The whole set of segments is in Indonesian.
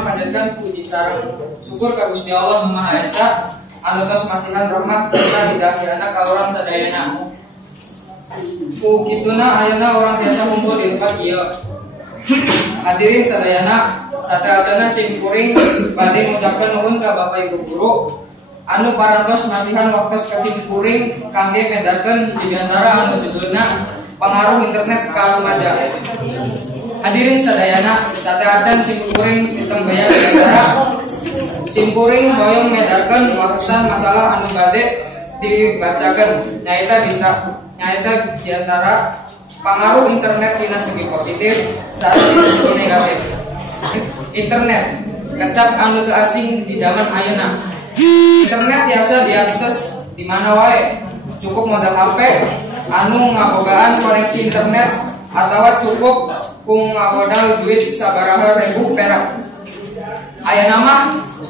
mah panjatkeun puji sareng syukur ka Gusti Allah Maha Esa anu tos masihan rahmat serta hidayahna ka urang sadayana. Ku kituna ayeuna urang biasa kumpul di tempat ieu. Hadirin sadayana, sateacana sing kuring bade ngucapkeun nuhun ka Bapak Ibu guru anu parantos masihan waktos ka sing kuring kangge medarkeun hiji diantara anu judulna pengaruh internet ka rumaja. Hadirin sadayana, sateacan sing kuring sembayang diantara sing kuring hoyong medarkeun watesan masalah anu bade dibacakeun nyaeta diantara pengaruh internet dina segi positif saat dina segi negatif. Internet kecap anu teu asing di zaman ayeuna. Internet biasa diakses di mana wae, cukup modal HP anu ngabogaan koneksi internet atawa cukup ku ngamodal duit sabaraha ribu perak. Ayeuna mah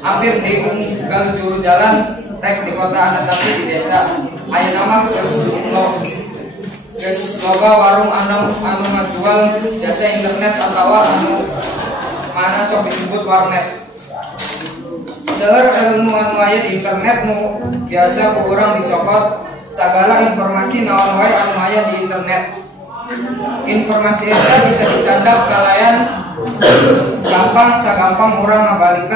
hampir di unggal juru jalan rek di kota anak tapi di desa. Ayeuna mah geus loba warung anu ngajual jasa internet atawa anu mana sok disebut warnet. Seueur ilmu anu aya di internet nu biasa ku urang dicokot sagala informasi naon wae anu aya di internet. Informasi eta bisa dicandak kalayan gampang sagampang urang ngabalikeun